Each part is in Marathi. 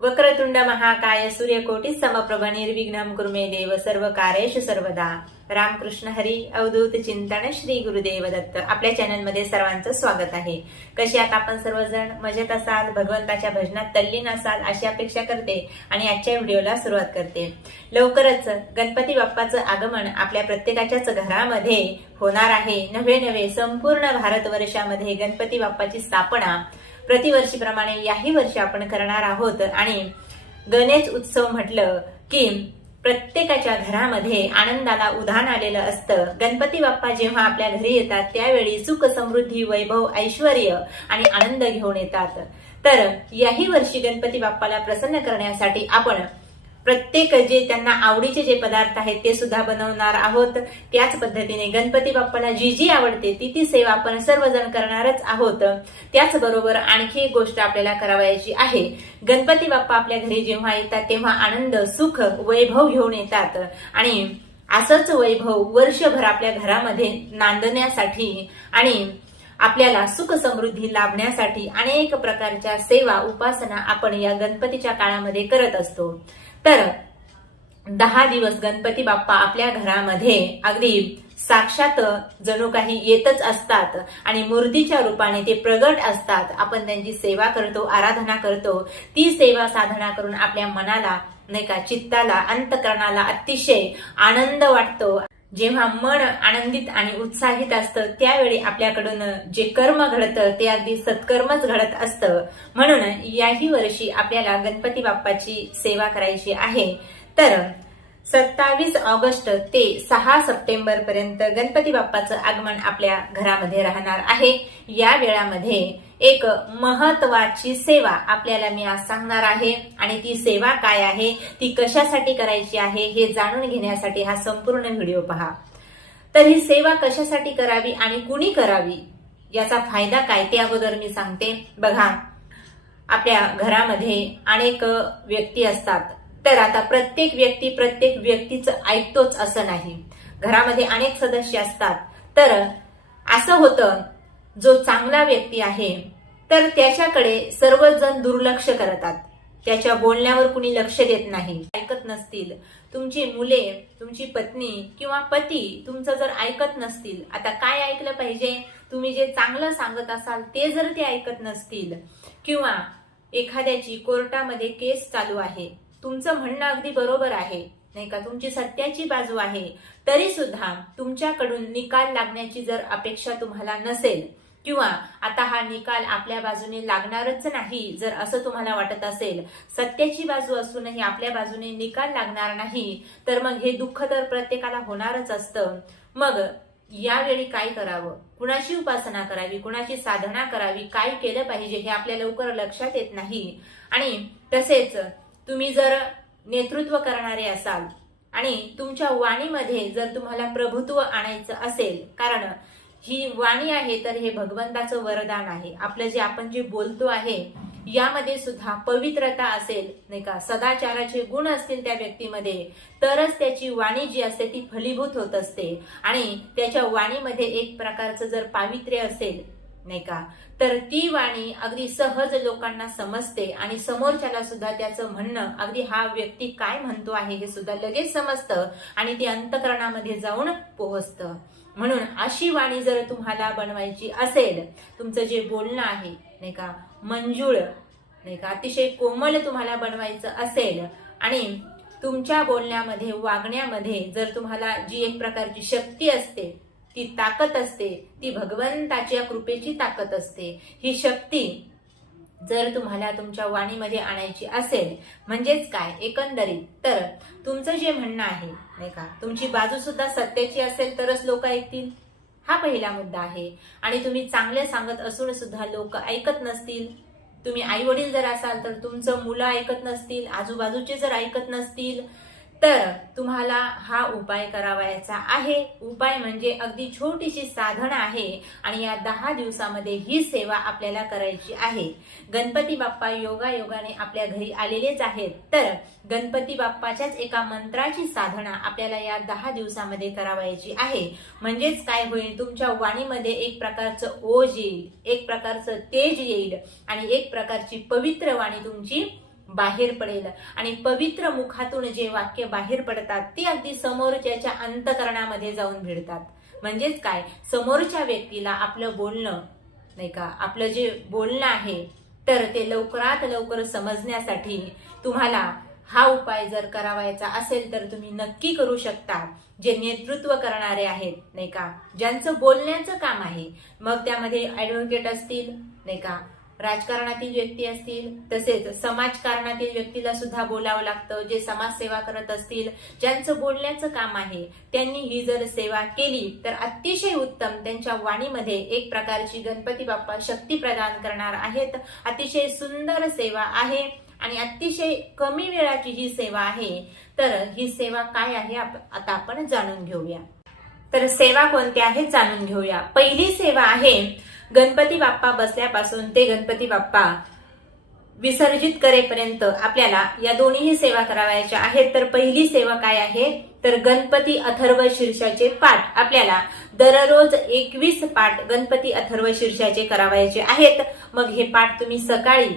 वक्रतुंड महाकाय सूर्यकोटी समप्रभ निर्विघ्नम कुर्मे देव सर्व कार्येश सर्वदा. रामकृष्ण हरी अवधूत चिंतन श्री गुरुदेव दत्त. आपल्या चॅनलमध्ये सर्वांचं स्वागत आहे. कशी आता आपण सर्वजण? मजेत असाल? भगवंताच्या भजनात तल्लीन असाल? अशी अपेक्षा करते आणि आजच्या व्हिडिओला सुरुवात करते. लवकरच गणपती बाप्पाचं आगमन आपल्या प्रत्येकाच्याच घरामध्ये होणार आहे. नवे नवे संपूर्ण भारतवर्षामध्ये गणपती बाप्पाची स्थापना प्रतिवर्षीप्रमाणे याही वर्षी आपण करणार आहोत. आणि गणेश उत्सव म्हटलं की प्रत्येकाच्या घरामध्ये आनंदाला उधाण आलेलं असतं. गणपती बाप्पा जेव्हा आपल्या घरी येतात त्यावेळी सुख समृद्धी वैभव ऐश्वर आणि आनंद घेऊन येतात. तर याही वर्षी गणपती बाप्पाला प्रसन्न करण्यासाठी आपण प्रत्येक जे त्यांना आवडीचे जे पदार्थ आहेत ते सुद्धा बनवणार आहोत. त्याच पद्धतीने गणपती बाप्पाला जी जी आवडते ती ती सेवा आपण सर्वजण करणारच आहोत. त्याचबरोबर आणखी एक गोष्ट आपल्याला करावयाची आहे. गणपती बाप्पा आपल्या घरी जेव्हा येतात तेव्हा आनंद सुख वैभव घेऊन येतात. आणि असंच वैभव वर्षभर आपल्या घरामध्ये नांदण्यासाठी आणि आपल्याला सुख समृद्धी लाभण्यासाठी अनेक प्रकारच्या सेवा उपासना आपण या गणपतीच्या काळामध्ये करत असतो. तर दहा दिवस गणपती बाप्पा आपल्या घरामध्ये अगदी साक्षात जणू काही येतच असतात आणि मूर्तीच्या रूपाने ते प्रगट असतात. आपण त्यांची सेवा करतो आराधना करतो. ती सेवा साधना करून आपल्या मनाला नाही का चित्ताला अंतकरणाला अतिशय आनंद वाटतो. जेव्हा मन आनंदित आणि उत्साहित असतं त्यावेळी आपल्याकडून जे कर्म घडतं ते अगदी सत्कर्मच घडत असतं. म्हणून याही वर्षी आपल्याला गणपती बाप्पाची सेवा करायची आहे. तर सत्तावीस ऑगस्ट ते सहा सप्टेंबर पर्यंत गणपती बाप्पाचं आगमन आपल्या घरामध्ये राहणार आहे. या वेळामध्ये एक महत्वाची सेवा आपल्याला मी आज सांगणार आहे. आणि ती सेवा काय आहे? ती कशासाठी करायची आहे? हे जाणून घेण्यासाठी हा संपूर्ण व्हिडिओ पहा. तर ही सेवा कशासाठी करावी आणि कुणी करावी? याचा फायदा काय? ते अगोदर मी सांगते. बघा आपल्या घरामध्ये अनेक व्यक्ती असतात. तर आता प्रत्येक व्यक्ती प्रत्येक व्यक्तीचं ऐकतोच असं नाही. घरामध्ये अनेक सदस्य असतात. तर असं होतं जो चांगला व्यक्ती आहे तर त्याच्याकडे सर्वजण दुर्लक्ष करतात. त्याच्या बोलण्यावर कुणी लक्ष देत नाही. ऐकत नसतील. तुमची मुले तुमची पत्नी किंवा पती तुमचं जर ऐकत नसतील आता काय ऐकलं पाहिजे? तुम्ही जे चांगलं सांगत असाल ते जर ते ऐकत नसतील किंवा एखाद्याची कोर्टामध्ये केस चालू आहे तुमचं म्हणणं अगदी बरोबर आहे नाही का? तुमची सत्याची बाजू आहे तरी सुद्धा तुमच्याकडून निकाल लागण्याची जर अपेक्षा तुम्हाला नसेल किंवा आता हा निकाल आपल्या बाजूने लागणारच नाही जर असं तुम्हाला वाटत असेल सत्याची बाजू असूनही आपल्या बाजूने निकाल लागणार नाही तर मग हे दुःख तर प्रत्येकाला होणारच असतं. मग यावेळी काय करावं? कुणाची उपासना करावी? कुणाची साधना करावी? काय केलं पाहिजे हे आपल्या लवकर लक्षात येत नाही. आणि तसेच तुम्ही जर नेतृत्व करणारे असाल आणि तुमच्या वाणीमध्ये जर तुम्हाला प्रभुत्व आणायचं असेल कारण ही वाणी आहे तर हे भगवंताचं वरदान आहे. आपलं जे आपण जे बोलतो आहे यामध्ये सुद्धा पवित्रता असेल नाही का? सदाचाराचे गुण असतील त्या व्यक्तीमध्ये तरच त्याची वाणी जी असते ती फलीभूत होत असते. आणि त्याच्या वाणीमध्ये एक प्रकारचं जर पावित्र्य असेल नाही का? तर ती वाणी अगदी सहज लोकांना समजते आणि समोरच्याला सुद्धा त्याचं म्हणणं अगदी हा व्यक्ती काय म्हणतो आहे हे सुद्धा लगेच समजतं आणि ते अंतकरणामध्ये जाऊन पोहोचतं. म्हणून अशी वाणी जर तुम्हाला बनवायची असेल तुमचं जे बोलणं आहे नाही का मंजूळ नाही का अतिशय कोमल तुम्हाला बनवायचं असेल आणि तुमच्या बोलण्यामध्ये वागण्यामध्ये जर तुम्हाला जी एक प्रकारची शक्ती असते ती ताकद असते ती भगवंताच्या कृपेची ताकद असते ही शक्ती जर तुम्हाला तुमच्या वाणीमध्ये आणायची असेल म्हणजेच काय? एकंदरीत. तर तुमचं जे म्हणणं आहे नाही का? तुमची बाजू सुद्धा सत्याची असेल तरच लोक ऐकतील. हा पहिला मुद्दा आहे. आणि तुम्ही चांगले सांगत असून सुद्धा लोक ऐकत नसतील. तुम्ही आई वडील जर असाल तर तुमचं मुलं ऐकत नसतील आजूबाजूचे जर ऐकत नसतील तर तुम्हाला हा उपाय करावायचा आहे. उपाय म्हणजे अगदी छोटीशी साधन आहे आणि या दहा दिवसामध्ये ही सेवा आपल्याला करायची आहे. गणपती बाप्पा योगा योगाने आपल्या घरी आलेलेच आहेत. तर गणपती बाप्पाच्याच एका मंत्राची साधना आपल्याला या दहा दिवसामध्ये करावायची आहे. म्हणजेच काय होईल? तुमच्या वाणीमध्ये एक प्रकारचं ओज येईल एक प्रकारचं तेज येईल आणि एक प्रकारची पवित्र वाणी तुमची बाहेर पडेल. आणि पवित्र मुखातून जे वाक्य बाहेर पडतात ते अगदी समोरच्याच्या अंतकरणामध्ये जाऊन भिडतात. म्हणजेच काय? समोरच्या व्यक्तीला आपलं बोलणं नाही का? आपलं जे बोलणं आहे तर ते लवकरात लवकर समजण्यासाठी तुम्हाला हा उपाय जर करावायचा असेल तर तुम्ही नक्की करू शकता. जे नेतृत्व करणारे आहेत नाही का? ज्यांचं बोलण्याचं काम आहे मग त्यामध्ये ॲडव्होकेट असतील नाही का? राजकारणातील व्यक्ती असतील तसेच समाजकारणातील व्यक्तीला सुद्धा बोलावं लागतं जे समाजसेवा करत असतील ज्यांचं बोलण्याचं काम आहे त्यांनी ही जर सेवा केली तर अतिशय उत्तम त्यांच्या वाणीमध्ये एक प्रकारची गणपती बाप्पा शक्ती प्रदान करणार आहेत. अतिशय सुंदर सेवा आहे आणि अतिशय कमी वेळाची ही सेवा आहे. तर ही सेवा काय आहे आप- आता आपण जाणून घेऊया. तर सेवा कोणत्या आहेत जाणून घेऊया. पहिली सेवा आहे गणपती बाप्पा बसल्यापासून ते गणपती बाप्पा विसर्जित करेपर्यंत आपल्याला या दोन्हीही सेवा करावायच्या आहेत. तर पहिली सेवा काय आहे? तर गणपती अथर्व शीर्षाचे पाठ. आपल्याला दररोज एकवीस पाठ गणपती अथर्व शीर्षाचे करावायचे आहेत. मग हे पाठ तुम्ही सकाळी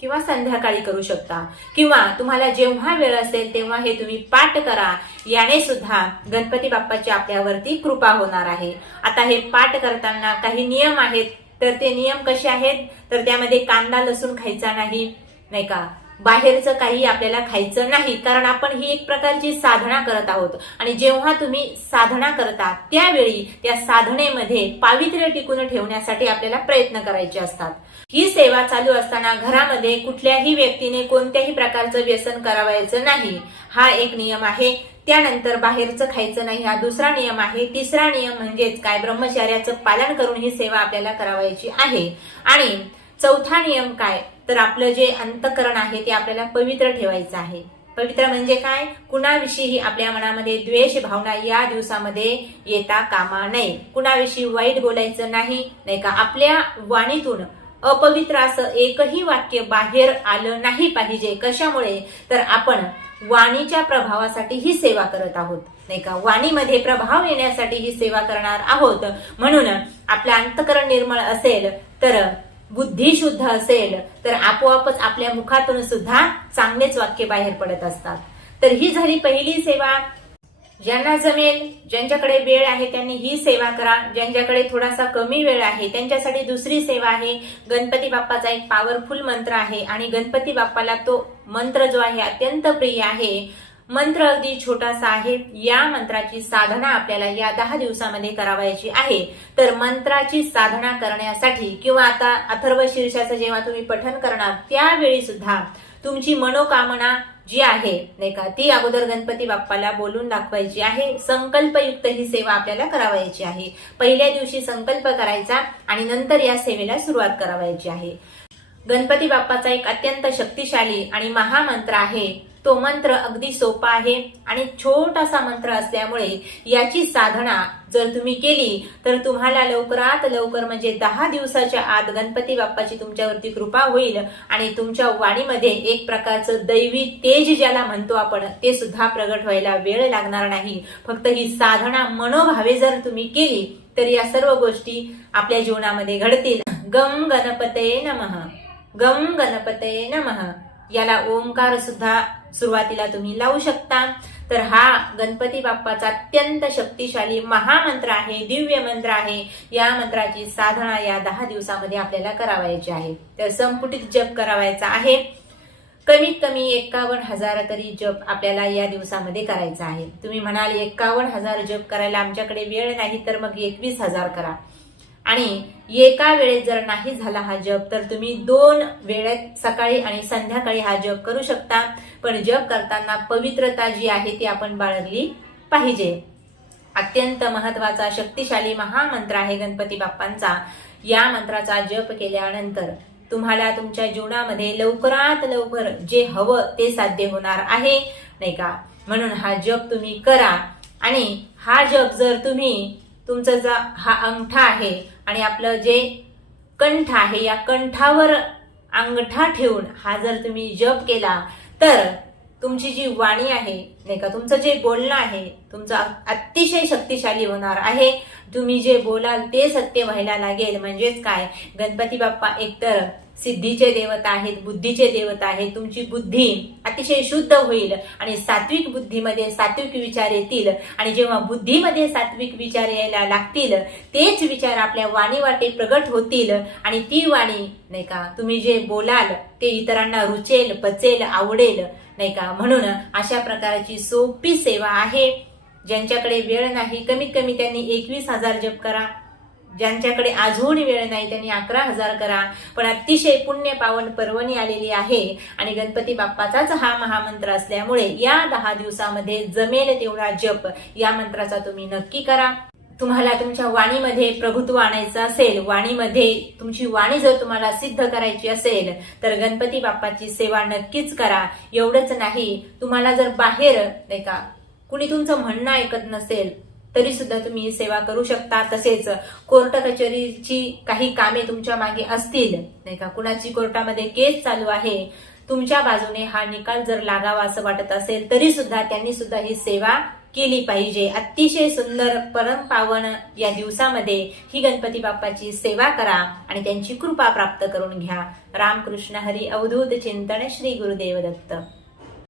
किंवा संध्याकाळी करू शकता. किंवा तुम्हाला जेव्हा वेळ असेल तेव्हा हे तुम्ही पाठ करा. याने सुद्धा गणपती बाप्पाची आपल्यावरती कृपा होणार आहे. आता हे पाठ करताना काही नियम आहेत. तर ते नियम कसे आहेत? तर त्यामध्ये कांदा लसूण खायचा नाही नाही का? बाहेरचं काही आपल्याला खायचं नाही. कारण आपण ही एक प्रकारची साधना करत आहोत. आणि जेव्हा तुम्ही साधना करता त्यावेळी त्या साधनेमध्ये पावित्र्य टिकून ठेवण्यासाठी आपल्याला प्रयत्न करायचे असतात. ही सेवा चालू असताना घरामध्ये कुठल्याही व्यक्तीने कोणत्याही प्रकारचं व्यसन करावायचं नाही. हा एक नियम आहे. त्यानंतर बाहेरचं खायचं नाही हा दुसरा नियम आहे. तिसरा नियम म्हणजेच काय? ब्रह्मचार्याचं पालन करून ही सेवा आपल्याला करावायची आहे. आणि चौथा नियम काय? तर आपलं जे अंतकरण आहे ते आपल्याला पवित्र ठेवायचं आहे. पवित्र म्हणजे काय? कुणाविषयी आपल्या मनामध्ये द्वेष भावना या दिवसामध्ये येता कामा नये. कुणाविषयी वाईट बोलायचं नाही नाही का? आपल्या वाणीतून अपवित्र असं एकही वाक्य बाहेर आलं नाही पाहिजे. कशामुळे? तर आपण वाणीच्या प्रभावासाठी ही सेवा करत आहोत. नाही का? वाणीमध्ये प्रभाव येण्यासाठी ही सेवा करणार आहोत. म्हणून आपलं अंतकरण निर्मळ असेल तर बुद्धी शुद्ध असेल तर आपोआपच आपल्या मुखातून सुद्धा चांगलेच वाक्य बाहेर पडत असतात. तर ही झाली पहिली सेवा. ज्यांना जमेल ज्यांच्याकडे वेळ आहे त्यांनी ही सेवा करा. ज्यांच्याकडे थोडासा कमी वेळ आहे त्यांच्यासाठी दुसरी सेवा आहे. गणपती बाप्पाचा एक पॉवरफुल मंत्र आहे आणि गणपती बाप्पाला तो मंत्र जो आहे अत्यंत प्रिय आहे. मंत्र अगदी छोटासा आहे. या मंत्राची साधना आपल्याला या दहा दिवसामध्ये करावायची आहे. तर मंत्राची साधना करण्यासाठी किंवा आता अथर्व शीर्षाचं जेव्हा तुम्ही पठन करणार त्यावेळी सुद्धा तुमची मनोकामना जी आहे नाही का ती अगोदर गणपती बाप्पाला बोलून दाखवायची आहे. संकल्पयुक्त ही सेवा आपल्याला करावायची आहे. पहिल्या दिवशी संकल्प करायचा आणि नंतर या सेवेला सुरुवात करावायची आहे. गणपती बाप्पाचा एक अत्यंत शक्तिशाली आणि महामंत्र आहे तो मंत्र अगदी सोपा आहे आणि छोटासा मंत्र असल्यामुळे याची साधना जर तुम्ही केली तर तुम्हाला लवकरात लवकर म्हणजे दहा दिवसाच्या आत गणपती बाप्पाची तुमच्यावरती कृपा होईल आणि तुमच्या वाणीमध्ये एक प्रकारचं दैवी तेज ज्याला म्हणतो आपण ते सुद्धा प्रगट व्हायला वेळ लागणार नाही. फक्त ही साधना मनोभावे जर तुम्ही केली तर या सर्व गोष्टी आपल्या जीवनामध्ये घडतील. गम गणपते नमः गम गणपते नमः. याला ओंकार सुद्धा सुरुवातीला तुम्ही लावू शकता. तर हा गणपती बाप्पाचा अत्यंत शक्तिशाली महामंत्र आहे दिव्य मंत्र आहे. या मंत्राची साधना या दहा दिवसामध्ये आपल्याला करावायची आहे. तर संपुटित जप करावायचा आहे. कमीत कमी एकावन्न हजार तरी जप आपल्याला या दिवसामध्ये करायचा आहे. तुम्ही म्हणाल एकावन्न हजार जप करायला आमच्याकडे वेळ नाही तर मग एकवीस हजार करा. आणि एका वेळेत जर नाही झाला हा जप तर तुम्ही दोन वेळेत सकाळी आणि संध्याकाळी हा जप करू शकता. पण जप करताना पवित्रता जी आहे ती आपण बाळगली पाहिजे. अत्यंत महत्त्वाचा शक्तिशाली महामंत्र आहे गणपती बाप्पांचा. या मंत्राचा जप केल्यानंतर तुम्हाला तुमच्या जीवनामध्ये लवकरात लवकर जे हवं ते साध्य होणार आहे नाही का? म्हणून हा जप तुम्ही करा. आणि हा जप जर तुम्ही तुमचा जा हा अंगठा आहे आणि आपलं जे कंठ आहे या कंठावर अंगठा ठेवून हा जर तुम्ही जप केला तर तुमची जी वाणी आहे नाही का तुमचं जे बोलणं आहे तुमचं अतिशय शक्तिशाली होणार आहे. तुम्ही जे बोलाल ते सत्य व्हायला लागेल. म्हणजेच काय? गणपती बाप्पा एकतर सिद्धीचे देवता आहेत बुद्धीचे देवता आहेत तुमची बुद्धी अतिशय शुद्ध होईल आणि सात्विक बुद्धीमध्ये सात्विक विचार येतील. आणि जेव्हा बुद्धीमध्ये सात्विक विचार यायला लागतील तेच विचार आपल्या वाणी वाटे प्रगट होतील. आणि ती वाणी नाही का तुम्ही जे बोलाल ते इतरांना रुचेल पचेल आवडेल नाही का? म्हणून अशा प्रकारची सोपी सेवा आहे. ज्यांच्याकडे वेळ नाही कमीत कमी त्यांनी एकवीस हजार जप करा. ज्यांच्याकडे अजून वेळ नाही त्यांनी अकरा हजार करा. पण अतिशय पुण्य पावन पर्वणी आलेली आहे. आणि गणपती बाप्पाचाच हा महामंत्र असल्यामुळे या दहा दिवसामध्ये जमेल तेवढा जप या मंत्राचा तुम्ही नक्की करा. तुम्हाला तुमच्या वाणीमध्ये प्रभुत्व आणायचं असेल वाणीमध्ये तुमची वाणी जर तुम्हाला सिद्ध करायची असेल तर गणपती बाप्पाची सेवा नक्कीच करा. एवढंच नाही तुम्हाला जर बाहेर नाही का कुणी तुमचं म्हणणं ऐकत नसेल तरी सुद्धा तुम्ही सेवा करू शकता. तसेच कोर्ट कचेरीची काही कामे तुमच्या मागे असतील. नाही का? कुणाची कोर्टामध्ये केस चालू आहे तुमच्या बाजूने हा निकाल जर लागावा असं वाटत असेल तरी सुद्धा त्यांनी सुद्धा ही सेवा केली पाहिजे. अतिशय सुंदर परम पावन या दिवसामध्ये ही गणपती बाप्पाची सेवा करा आणि त्यांची कृपा प्राप्त करून घ्या. रामकृष्ण हरी अवधूत चिंतन श्री गुरुदेव दत्त